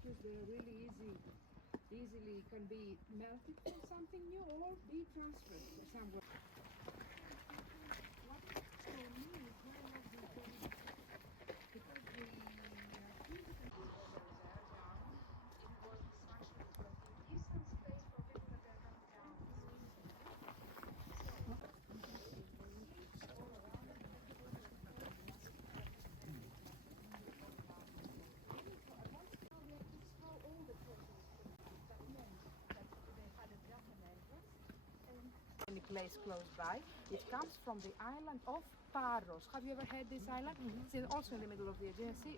statues, they are really easily can be melted for something new or be transferred to somewhere. What for me is very much because the physical there down, it was sanctuary, but it gives some space for people that are coming down. Any place close by. It comes from the island of Paros. Have you ever heard this island? It's also in the middle of the Aegean Sea.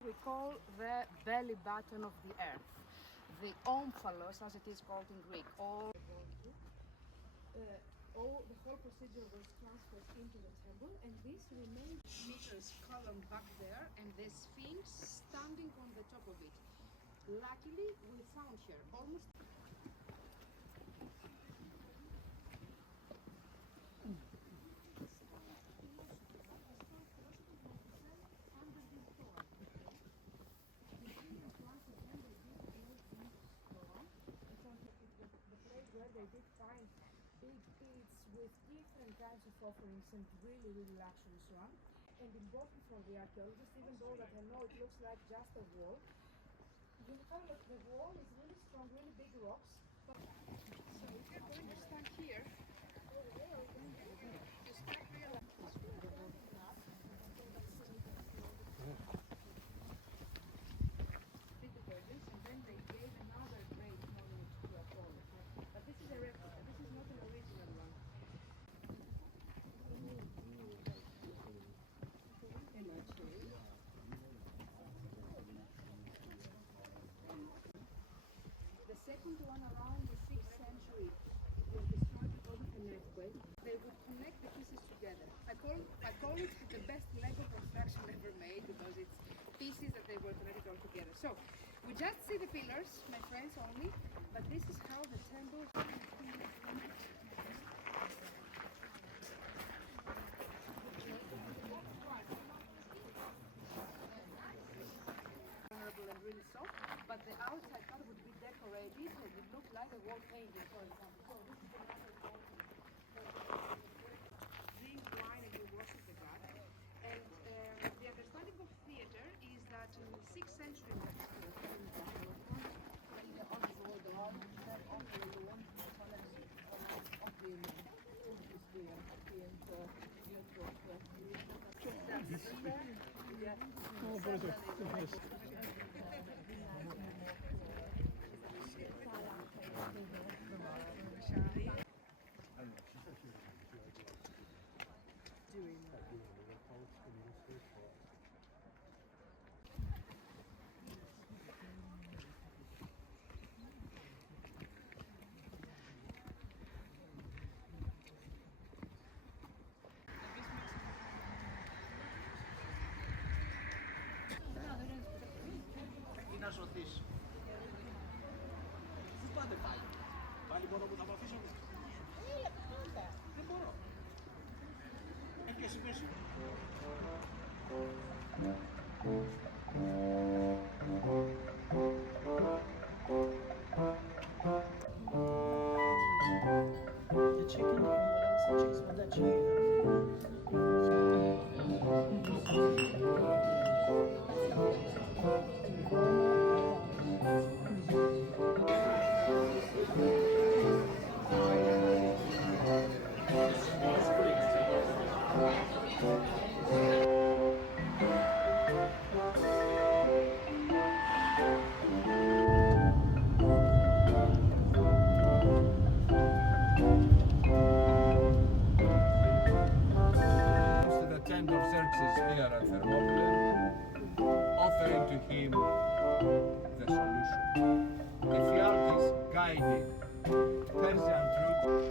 We call the belly button of the earth, the omphalos, as it is called in Greek. All the whole procedure was transferred into the temple, and this remained meters column back there, and the Sphinx standing on the top of it. Luckily, we found her almost. Where they did find big pits with different kinds of offerings and really luxurious one. And important for the archaeologists, even though that I know it looks like just a wall, you have look, the wall is really strong, really big rocks. So if you're going to stand here, you start realizing. And then they gave another great monument to Apollo. But this is a replica, this is not an original one. The second one around the 6th century, it was destroyed because of an earthquake. They would connect the pieces together. I call it the best Lego construction ever made because it's pieces that they were connected all together. So we just see the pillars, my friends, only, but this is how the temple. And really soft, but the outside part would be decorated and it looked like a wall painting, for example. So this is another wall drink wine and we worship the god. And the understanding of theater is that in the 6th century να σωθείς. Πού πάτε πάλι. Πάλι μόνο που θα με αφήσω. Δεν μπορώ. Και εσύ πες. The chicken, what else? The cheese, what that chicken? Of Xerxes here at Thermopylae, offering to him the solution. Ephialtes guided Persian troops.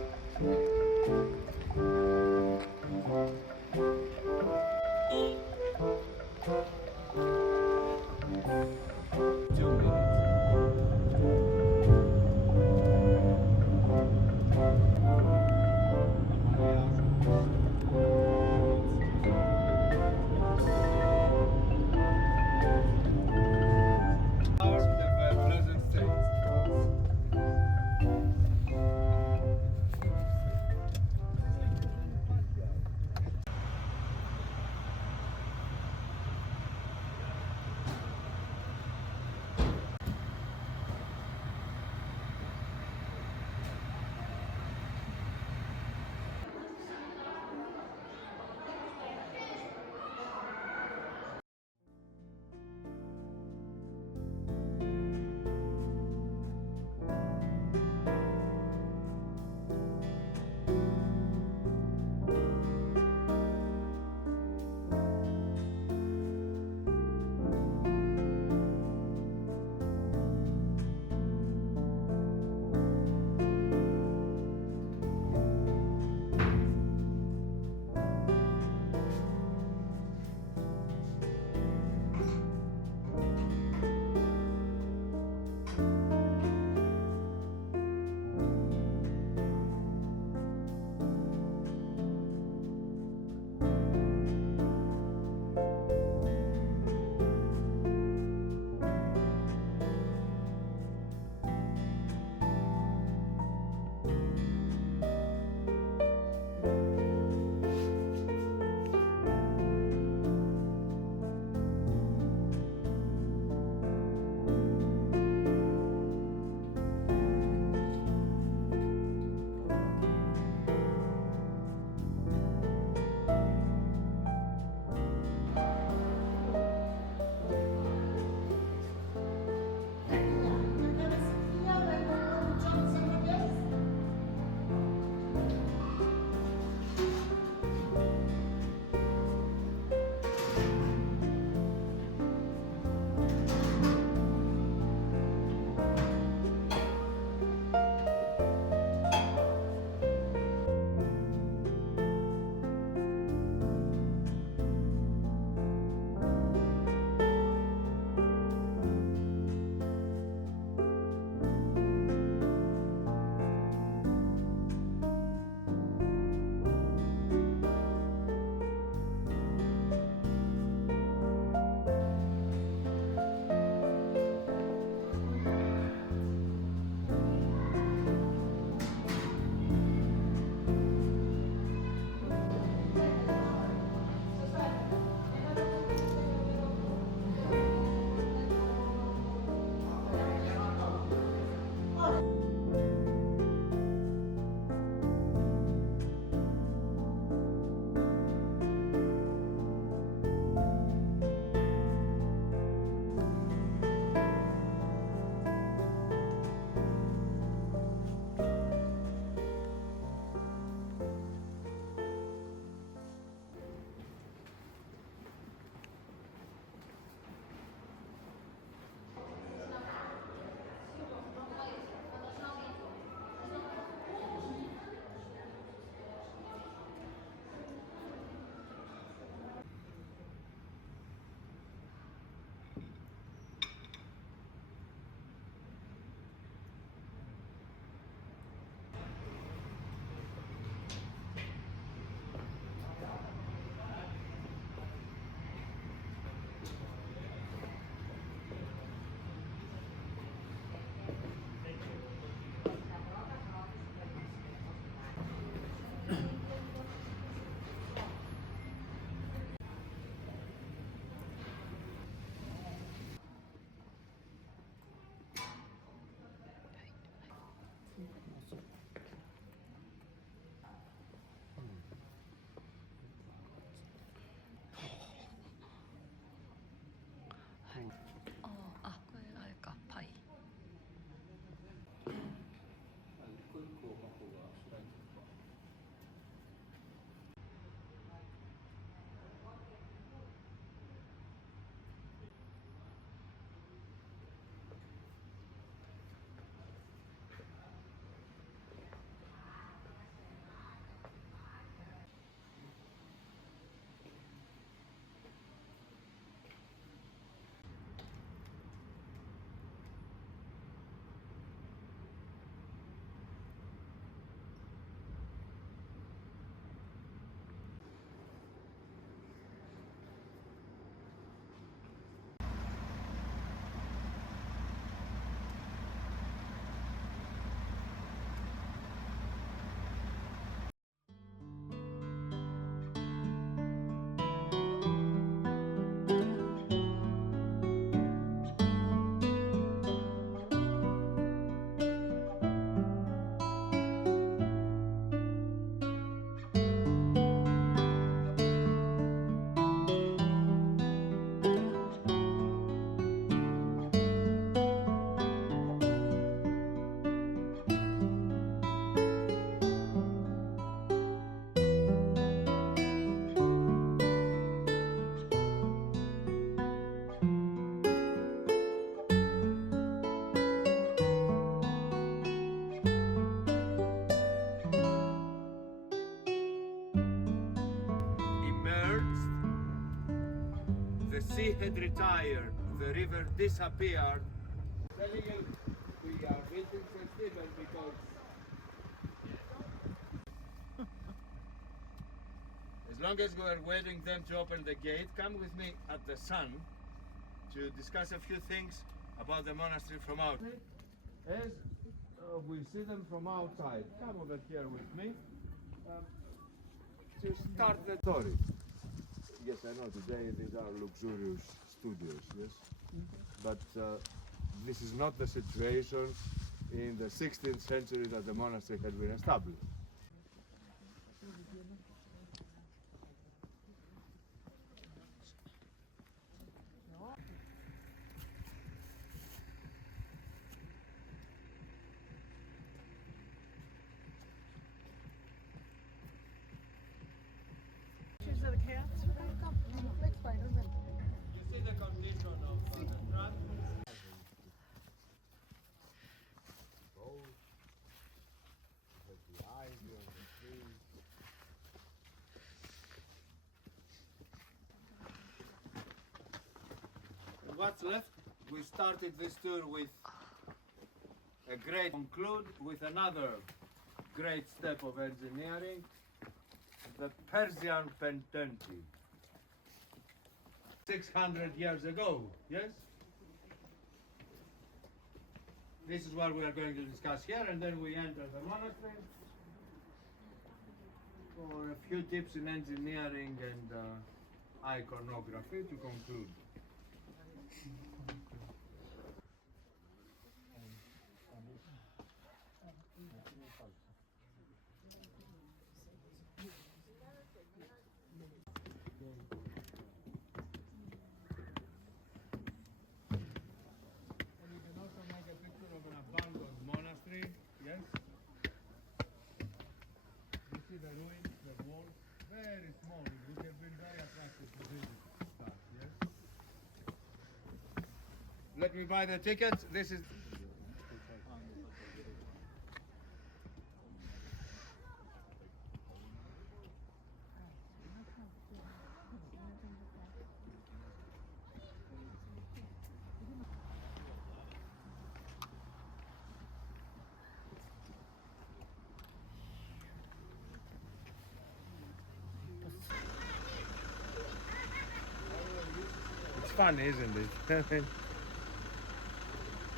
the sea had retired, the river disappeared. Telling you, we are building St. Stephen because as long as we are waiting them to open the gate, come with me at the sun to discuss a few things about the monastery from outside. As we see them from outside, come over here with me to start the story. Yes, I know today these are luxurious studios, yes? But this is not the situation in the 16th century that the monastery had been established. Pictures of the cats? You see the condition of the trap? What's left? We started this tour with a great conclude with another great step of engineering, the Persian Pententive. 600 years ago, yes? This is what we are going to discuss here, and then we enter the monastery for a few tips in engineering and iconography to conclude. And you can also make a picture of an abandoned monastery, yes? You see the ruins, the walls, very small. It would have been very attractive to visit that, yes? Let me buy the tickets. This is... It's fun, isn't it?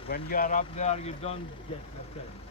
When you are up there, you don't get the sense.